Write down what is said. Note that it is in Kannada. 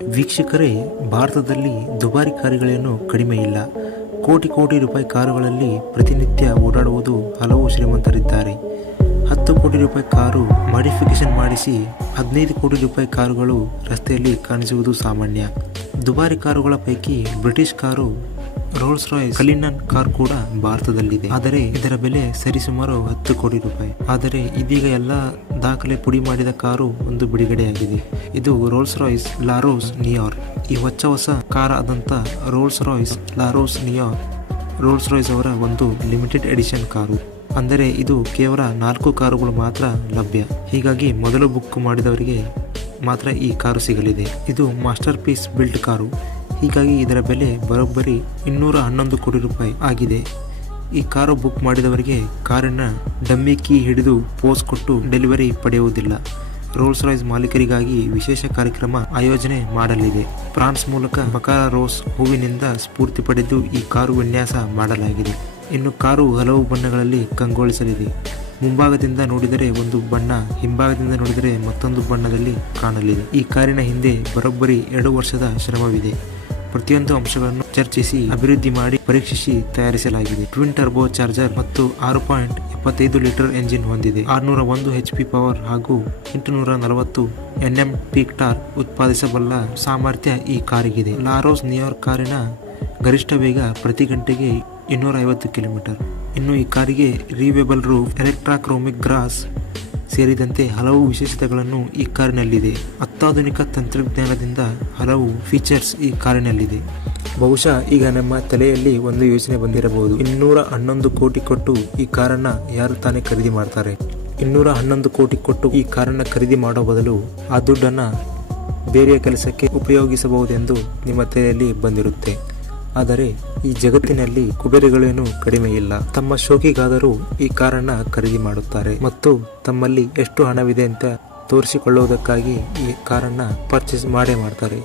ವೀಕ್ಷಕರೇ, ಭಾರತದಲ್ಲಿ ದುಬಾರಿ ಕಾರುಗಳೇನು ಕಡಿಮೆ ಇಲ್ಲ. ಕೋಟಿ ಕೋಟಿ ರೂಪಾಯಿ ಕಾರುಗಳಲ್ಲಿ ಪ್ರತಿನಿತ್ಯ ಓಡಾಡುವುದು ಹಲವು ಶ್ರೀಮಂತರಿದ್ದಾರೆ. 10 ಕೋಟಿ ರೂಪಾಯಿ ಕಾರು ಮಾಡಿಫಿಕೇಶನ್ ಮಾಡಿಸಿ 15 ಕೋಟಿ ರೂಪಾಯಿ ಕಾರುಗಳು ರಸ್ತೆಯಲ್ಲಿ ಕಾಣಿಸುವುದು ಸಾಮಾನ್ಯ. ದುಬಾರಿ ಕಾರುಗಳ ಪೈಕಿ British car Rolls Royce Cullinan car ಕೂಡ ಭಾರತದಲ್ಲಿದೆ. ಆದರೆ ಇದರ ಬೆಲೆ ಸರಿಸುಮಾರು 10 ಕೋಟಿ ರೂಪಾಯಿ. ಆದರೆ ಇದೀಗ ಎಲ್ಲ ದಾಖಲೆ ಪುಡಿ ಮಾಡಿದ ಕಾರು ಒಂದು ಬಿಡುಗಡೆಯಾಗಿದೆ. ಇದು ರೋಲ್ಸ್ ರಾಯ್ಸ್ ಲಾರೋಸ್ ನಿಯಾರ್. ಈ ಹೊಸ ಕಾರ್ ಆದಂತ ರೋಲ್ಸ್ ರಾಯ್ಸ್ ಲಾರೋಸ್ ನಿಯಾರ್ ರೋಲ್ಸ್ ರಾಯ್ಸ್ ಅವರ ಒಂದು ಲಿಮಿಟೆಡ್ ಎಡಿಷನ್ ಕಾರು. ಅಂದರೆ ಇದು ಕೇವಲ 4 ಕಾರುಗಳು ಮಾತ್ರ ಲಭ್ಯ. ಹೀಗಾಗಿ ಮೊದಲು ಬುಕ್ ಮಾಡಿದವರಿಗೆ ಮಾತ್ರ ಈ ಕಾರು ಸಿಗಲಿದೆ. ಇದು ಮಾಸ್ಟರ್ ಪೀಸ್ ಬಿಲ್ಟ್ ಕಾರು. ಹೀಗಾಗಿ ಇದರ ಬೆಲೆ ಬರೋಬ್ಬರಿ 211 ಕೋಟಿ ರೂಪಾಯಿ ಆಗಿದೆ. ಈ ಕಾರು ಬುಕ್ ಮಾಡಿದವರಿಗೆ ಕಾರಿನ ಡಮ್ಮಿ ಕೀ ಹಿಡಿದು ಪೋಸ್ ಕೊಟ್ಟು ಡೆಲಿವರಿ ಪಡೆಯುವುದಿಲ್ಲ. ರೋಲ್ಸ್ ರಾಯ್ಸ್ ಮಾಲೀಕರಿಗಾಗಿ ವಿಶೇಷ ಕಾರ್ಯಕ್ರಮ ಆಯೋಜನೆ ಮಾಡಲಿದೆ. ಫ್ರಾನ್ಸ್ ಮೂಲಕ ಬಕಾರ ರೋಸ್ ಹೂವಿನಿಂದ ಸ್ಫೂರ್ತಿ ಪಡೆದು ಈ ಕಾರು ವಿನ್ಯಾಸ ಮಾಡಲಾಗಿದೆ. ಇನ್ನು ಕಾರು ಹಲವು ಬಣ್ಣಗಳಲ್ಲಿ ಕಂಗೊಳಿಸಲಿದೆ. ಮುಂಭಾಗದಿಂದ ನೋಡಿದರೆ ಒಂದು ಬಣ್ಣ, ಹಿಂಭಾಗದಿಂದ ನೋಡಿದರೆ ಮತ್ತೊಂದು ಬಣ್ಣದಲ್ಲಿ ಕಾಣಲಿದೆ. ಈ ಕಾರಿನ ಹಿಂದೆ ಬರೋಬ್ಬರಿ 2 ವರ್ಷದ ಶ್ರಮವಿದೆ. ಪ್ರತಿಯೊಂದು ಅಂಶಗಳನ್ನು ಚರ್ಚಿಸಿ ಅಭಿವೃದ್ಧಿ ಮಾಡಿ ಪರೀಕ್ಷಿಸಿ ತಯಾರಿಸಲಾಗಿದೆ. ಟ್ವಿನ್ ಟರ್ಬೋ ಚಾರ್ಜರ್ ಮತ್ತು 6.75 ಲೀಟರ್ ಎಂಜಿನ್ ಹೊಂದಿದೆ. 601 HP ಪವರ್ ಹಾಗೂ 840 Nm ಪೀಕ್ ಟಾರ್ಕ್ ಉತ್ಪಾದಿಸಬಲ್ಲ ಸಾಮರ್ಥ್ಯ ಈ ಕಾರಿಗಿದೆ. ಲಾರೋಸ್ ನಿಯಾರ್ ಕಾರಿನ ಗರಿಷ್ಠ ವೇಗ ಪ್ರತಿ ಗಂಟೆಗೆ 250 ಕಿಲೋಮೀಟರ್. ಇನ್ನು ಈ ಕಾರಿಗೆ ರಿವೇಬಲ್ ರೂಫ್, ಎಲೆಕ್ಟ್ರಾಕ್ರೋಮಿಕ್ ಗ್ರಾಸ್ ಸೇರಿದಂತೆ ಹಲವು ವಿಶೇಷತೆಗಳನ್ನು ಈ ಕಾರಿನಲ್ಲಿದೆ. ಅತ್ಯಾಧುನಿಕ ತಂತ್ರಜ್ಞಾನದಿಂದ ಹಲವು ಫೀಚರ್ಸ್ ಈ ಕಾರಿನಲ್ಲಿದೆ. ಬಹುಶಃ ಈಗ ನಮ್ಮ ತಲೆಯಲ್ಲಿ ಒಂದು ಯೋಚನೆ ಬಂದಿರಬಹುದು, 211 ಕೋಟಿ ಕೊಟ್ಟು ಈ ಕಾರನ್ನ ಯಾರು ತಾನೇ ಖರೀದಿ ಮಾಡ್ತಾರೆ? 211 ಕೋಟಿ ಕೊಟ್ಟು ಈ ಕಾರನ್ನ ಖರೀದಿ ಮಾಡೋ ಬದಲು ಆ ದುಡ್ಡನ್ನ ಬೇರೆಯ ಕೆಲಸಕ್ಕೆ ಉಪಯೋಗಿಸಬಹುದೆಂದು ನಿಮ್ಮ ತಲೆಯಲ್ಲಿ ಬಂದಿರುತ್ತೆ. ಆದರೆ ಈ ಜಗತ್ತಿನಲ್ಲಿ ಕುಬೇರಗಳೇನು ಕಡಿಮೆ ಇಲ್ಲ. ತಮ್ಮ ಶೋಕಿಗಾದರೂ ಈ ಕಾರನ್ನ ಖರೀದಿ ಮಾಡುತ್ತಾರೆ ಮತ್ತು ತಮ್ಮಲ್ಲಿ ಎಷ್ಟು ಹಣವಿದೆ ಅಂತ ತೋರಿಸಿಕೊಳ್ಳುವುದಕ್ಕಾಗಿ ಈ ಕಾರನ್ನ ಪರ್ಚೇಸ್ ಮಾಡೇ ಮಾಡ್ತಾರೆ.